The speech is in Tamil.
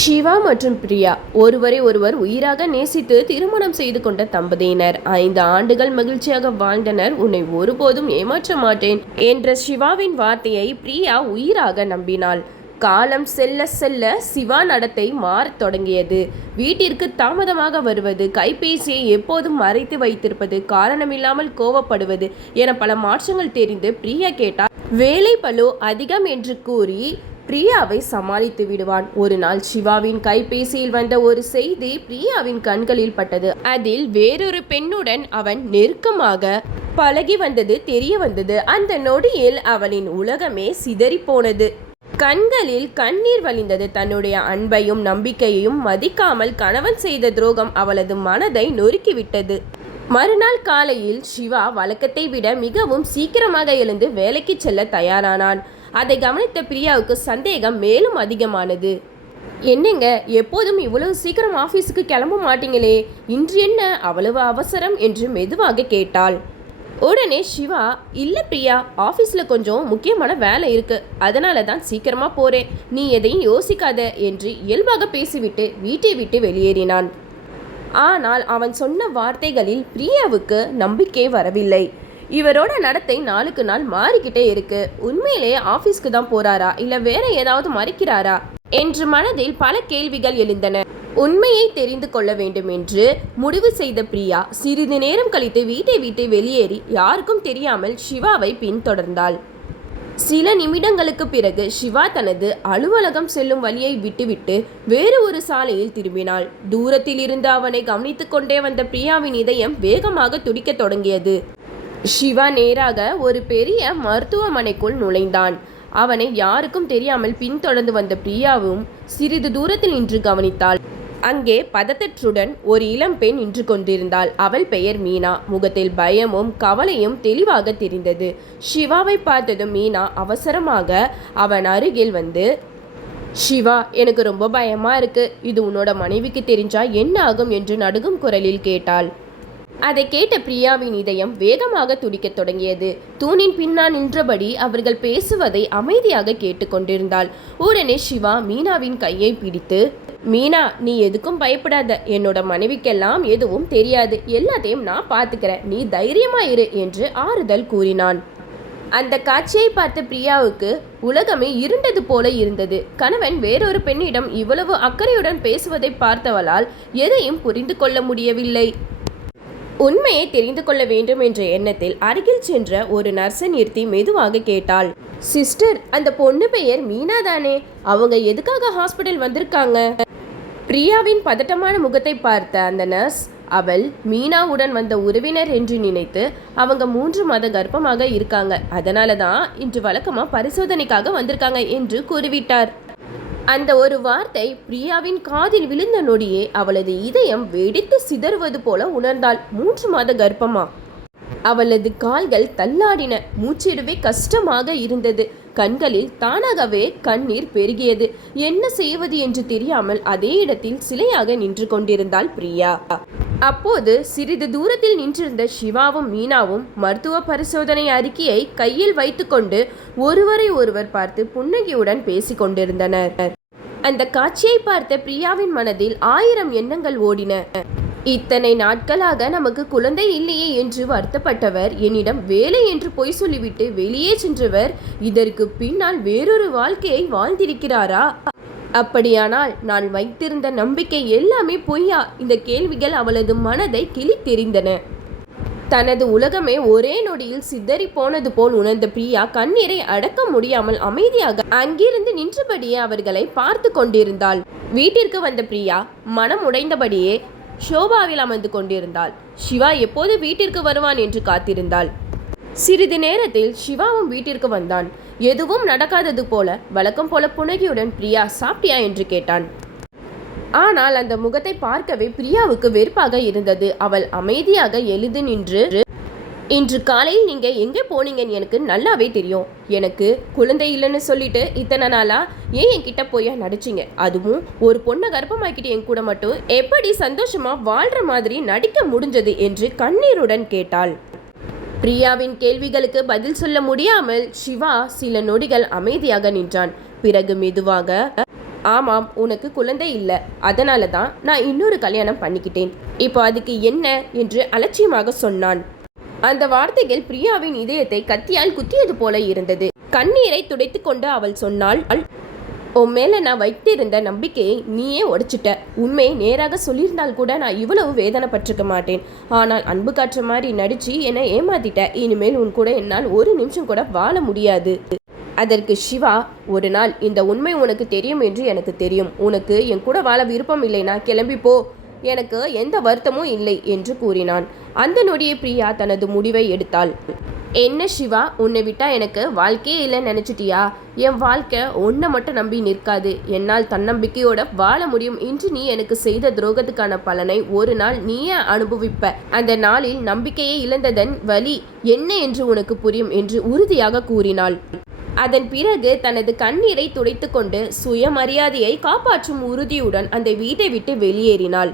சிவா மற்றும் பிரியா ஒருவரை ஒருவர் உயிராக நேசித்து திருமணம் செய்து கொண்ட தம்பதியினர் 5 ஆண்டுகள் மகிழ்ச்சியாக வாழ்ந்தனர். உன்னை ஒருபோதும் ஏமாற்ற மாட்டேன் என்ற சிவாவின் வார்த்தையை பிரியா உயிராக நம்பினாள். காலம் செல்ல செல்ல சிவா நடத்தை மாறத் தொடங்கியது. வீட்டிற்கு தாமதமாக வருவது, கைபேசியை எப்போதும் மறைத்து வைத்திருப்பது, காரணமில்லாமல் கோவப்படுவது என பல மாற்றங்கள் தெரிந்து பிரியா கேட்டார். வேலை பளு அதிகம் என்று கூறி பிரியாவை சமாளித்து விடுவான். ஒரு நாள் சிவாவின் கைபேசியில் வந்த ஒரு செய்தி பிரியாவின் கண்களில் பட்டது. அதில் வேறொரு பெண்ணுடன் அவன் நெருக்கமாக பழகி வந்தது தெரிய வந்தது. அந்த நொடியில் அவளின் உலகமே சிதறி போனது. கண்களில் கண்ணீர் வழிந்தது. தன்னுடைய அன்பையும் நம்பிக்கையையும் மதிக்காமல் கணவன் செய்த துரோகம் அவளது மனதை நொறுக்கிவிட்டது. மறுநாள் காலையில் சிவா வழக்கத்தை விட மிகவும் சீக்கிரமாக எழுந்து வேலைக்கு செல்ல தயாரானான். அதை கவனித்த பிரியாவுக்கு சந்தேகம் மேலும் அதிகமானது. என்னங்க, எப்போதும் இவ்வளவு சீக்கிரம் ஆஃபீஸுக்கு கிளம்ப மாட்டீங்களே, இன்று என்ன அவ்வளவு அவசரம் என்று மெதுவாக கேட்டாள். உடனே சிவா, இல்லை பிரியா, ஆஃபீஸில் கொஞ்சம் முக்கியமான வேலை இருக்கு, அதனால தான் சீக்கிரமா போறேன், நீ எதையும் யோசிக்காத என்று இயல்பாக பேசிவிட்டு வீட்டை விட்டு வெளியேறினான். ஆனால் அவன் சொன்ன வார்த்தைகளில் பிரியாவுக்கு நம்பிக்கை வரவில்லை. இவரோட நடத்தை நாளுக்கு நாள் மாறிக்கிட்டே இருக்கு. உண்மையிலே ஆஃபீஸ்க்கு தான் போறாரா இல்லை வேற ஏதாவது மறைக்கிறாரா என்று மனதில் பல கேள்விகள் எழுந்தன. உண்மையை தெரிந்து கொள்ள வேண்டும் என்று முடிவு செய்த பிரியா சிறிது நேரம் கழித்து வீட்டை விட்டு வெளியேறி யாருக்கும் தெரியாமல் சிவாவை பின்தொடர்ந்தாள். சில நிமிடங்களுக்கு பிறகு சிவா தனது அலுவலகம் செல்லும் வழியை விட்டுவிட்டு வேறு ஒரு சாலையில் திரும்பினாள். தூரத்தில் இருந்து அவனை கவனித்துக் கொண்டே வந்த பிரியாவின் இதயம் வேகமாக துடிக்க தொடங்கியது. சிவா நேராக ஒரு பெரிய மருத்துவமனைக்குள் நுழைந்தான். அவனை யாருக்கும் தெரியாமல் பின்தொடர்ந்து வந்த பிரியாவும் சிறிது தூரத்தில் நின்று கவனித்தாள். அங்கே பதட்டத்துடன் ஒரு இளம் பெண் நின்று கொண்டிருந்தாள். அவள் பெயர் மீனா. முகத்தில் பயமும் கவலையும் தெளிவாக தெரிந்தது. சிவாவை பார்த்ததும் மீனா அவசரமாக அவன் அருகில் வந்து, சிவா, எனக்கு ரொம்ப பயமா இருக்கு, இது உன்னோட மனைவிக்கு தெரிஞ்சா என்ன ஆகும் என்று நடுங்கும் குரலில் கேட்டாள். அதை கேட்ட பிரியாவின் இதயம் வேகமாக துடிக்கத் தொடங்கியது. தூணின் பின்னால் நின்றபடி அவர்கள் பேசுவதை அமைதியாக கேட்டுக்கொண்டிருந்தாள். உடனே சிவா மீனாவின் கையை பிடித்து, மீனா, நீ எதுக்கும் பயப்படாத, என்னோட மனைவிக்கெல்லாம் எதுவும் தெரியாது, எல்லாத்தையும் நான் பார்த்துக்கிறேன், நீ தைரியமாயிரு என்று ஆறுதல் கூறினான். அந்த காட்சியை பார்த்த பிரியாவுக்கு உலகமே இருண்டது போல இருந்தது. கணவன் வேறொரு பெண்ணிடம் இவ்வளவு அக்கறையுடன் பேசுவதை பார்த்தவளால் எதையும் புரிந்து கொள்ள முடியவில்லை. உண்மையை தெரிந்து கொள்ள வேண்டும் என்ற எண்ணத்தில் அருகில் சென்ற ஒரு நர்ஸை நிறுத்தி மெதுவாக கேட்டாள். சிஸ்டர், அந்த பொண்ணு பெயர் மீனா தானே? அவங்க எதுக்காக ஹாஸ்பிட்டல் வந்திருக்காங்க? பிரியாவின் பதட்டமான முகத்தை பார்த்த அந்த நர்ஸ், அவள் மீனாவுடன் வந்த உறவினர் என்று நினைத்து, அவங்க 3 மாத கர்ப்பமாக இருக்காங்க, அதனால தான் இன்று வழக்கமா பரிசோதனைக்காக வந்திருக்காங்க என்று கூறிவிட்டார். அந்த ஒரு வார்த்தை பிரியாவின் காதில் விழுந்த நொடியே அவளது இதயம் வெடித்து சிதறுவது போல உணர்ந்தாள். 3 மாத கர்ப்பமா? அவளது கால்கள் தள்ளாடின. மூச்சிடவே கஷ்டமாக இருந்தது. கண்களில் தானாகவே கண்ணீர் பெருகியது. என்ன செய்வது என்று தெரியாமல் அதே இடத்தில் சிலையாக நின்று கொண்டிருந்தாள் பிரியா. அப்போது சிறிது தூரத்தில் நின்றிருந்த சிவாவும் மீனாவும் மருத்துவ பரிசோதனை அறிக்கையை கையில் வைத்துக்கொண்டு ஒருவரை ஒருவர் பார்த்து புன்னகையுடன் பேசி கொண்டிருந்தனர். அந்த காட்சியை பார்த்த பிரியாவின் மனதில் 1000 எண்ணங்கள் ஓடின. இத்தனை நாட்களாக நமக்கு குழந்தை இல்லையே என்று வருத்தப்பட்டவர், என்னிடம் வேலை என்று பொய் சொல்லிவிட்டு வெளியே சென்றவர், இதற்கு பின்னால் வேறொரு வாழ்க்கையை வாழ்ந்திருக்கிறாரா? அப்படியானால் நான் வைத்திருந்த நம்பிக்கை எல்லாமே பொய்யா? இந்த கேள்விகள் அவளது மனதை கிழித்தெறிந்தன. தனது உலகமே ஒரே நொடியில் சிதறி போனது போல் உணர்ந்த பிரியா கண்ணீரை அடக்க முடியாமல் அமைதியாக அங்கிருந்து நின்றபடியே அவர்களை பார்த்து கொண்டிருந்தாள். வீட்டிற்கு வந்த பிரியா மனம் உடைந்தபடியே ஷோபாவில் அமர்ந்து கொண்டிருந்தாள். சிவா எப்போது வீட்டிற்கு வருவான் என்று காத்திருந்தாள். சிறிது நேரத்தில் சிவாவும் வீட்டிற்கு வந்தான். எதுவும் நடக்காதது போல வழக்கம் போல புன்னகையுடன், பிரியா, சாப்பிட்டியா என்று கேட்டான். ஆனால் அந்த முகத்தை பார்க்கவே பிரியாவுக்கு வெறுப்பாக இருந்தது. அவள் அமைதியாக எழுந்து நின்று, இன்று காலையில் நீங்க எங்கே போனீங்கன்னு எனக்கு நல்லாவே தெரியும். எனக்கு குழந்தை இல்லைன்னு சொல்லிட்டு இத்தனை நாளா ஏன் என்கிட்ட போய் நடிச்சிங்க? அதுவும் ஒரு பொண்ணை கர்ப்பமாக்கிட்டு என் கூட மட்டும் எப்படி சந்தோஷமா வாழ்ற மாதிரி நடிக்க முடிஞ்சது என்று கண்ணீருடன் கேட்டாள். பிரியாவின் கேள்விகளுக்கு பதில் சொல்ல முடியாமல் சிவா சில நொடிகள் அமைதியாக நின்றான். பிறகு மெதுவாக, ஆமாம், உனக்கு குழந்தை இல்லை, அதனால தான் நான் இன்னொரு கல்யாணம் பண்ணிக்கிட்டேன். இப்போ அதுக்கு என்ன என்று அலட்சியமாக சொன்னான். அந்த வார்த்தைகள் பிரியாவின் இதயத்தை கத்தியால் குத்தியது போல இருந்தது. கண்ணீரை துடைத்து கொண்டு அவள் சொன்னாள், உன் மேல நான் வைத்திருந்த நம்பிக்கையை நீயே உடைச்சிட்ட. உண்மையை நேராக சொல்லியிருந்தால் கூட நான் இவ்வளவு வேதனைப்பட்டிருக்க மாட்டேன். ஆனால் அன்பு காட்டுற மாதிரி நடிச்சு என்னை ஏமாத்திட்ட. இனிமேல் உன் கூட என்னால் ஒரு நிமிஷம் கூட வாழ முடியாது. அதற்கு சிவா, ஒரு நாள் இந்த உண்மை உனக்கு தெரியும் என்று எனக்கு தெரியும். உனக்கு என் கூட வாழ விருப்பம் இல்லைனா கிளம்பி போ, எனக்கு எந்த வருத்தமும் இல்லை என்று கூறினான். அந்த நொடியை பிரியா தனது முடிவை எடுத்தாள். என்ன சிவா, உன்னை விட்டா எனக்கு வாழ்க்கையே இல்லைன்னு நினச்சிட்டியா? என் வாழ்க்கை உன்னை மட்டும் நம்பி நிற்காது. என்னால் தன்னம்பிக்கையோட வாழ முடியும். இன்று நீ எனக்கு செய்த துரோகத்துக்கான பலனை ஒரு நாள் நீயே அனுபவிப்ப. அந்த நாளில் நம்பிக்கையை இழந்ததன் வலி என்ன என்று உனக்கு புரியும் என்று உறுதியாக கூறினாள். அதன் பிறகு தனது கண்ணீரை துடைத்து கொண்டு சுயமரியாதையை காப்பாற்றும் உறுதியுடன் அந்த வீட்டை விட்டு வெளியேறினாள்.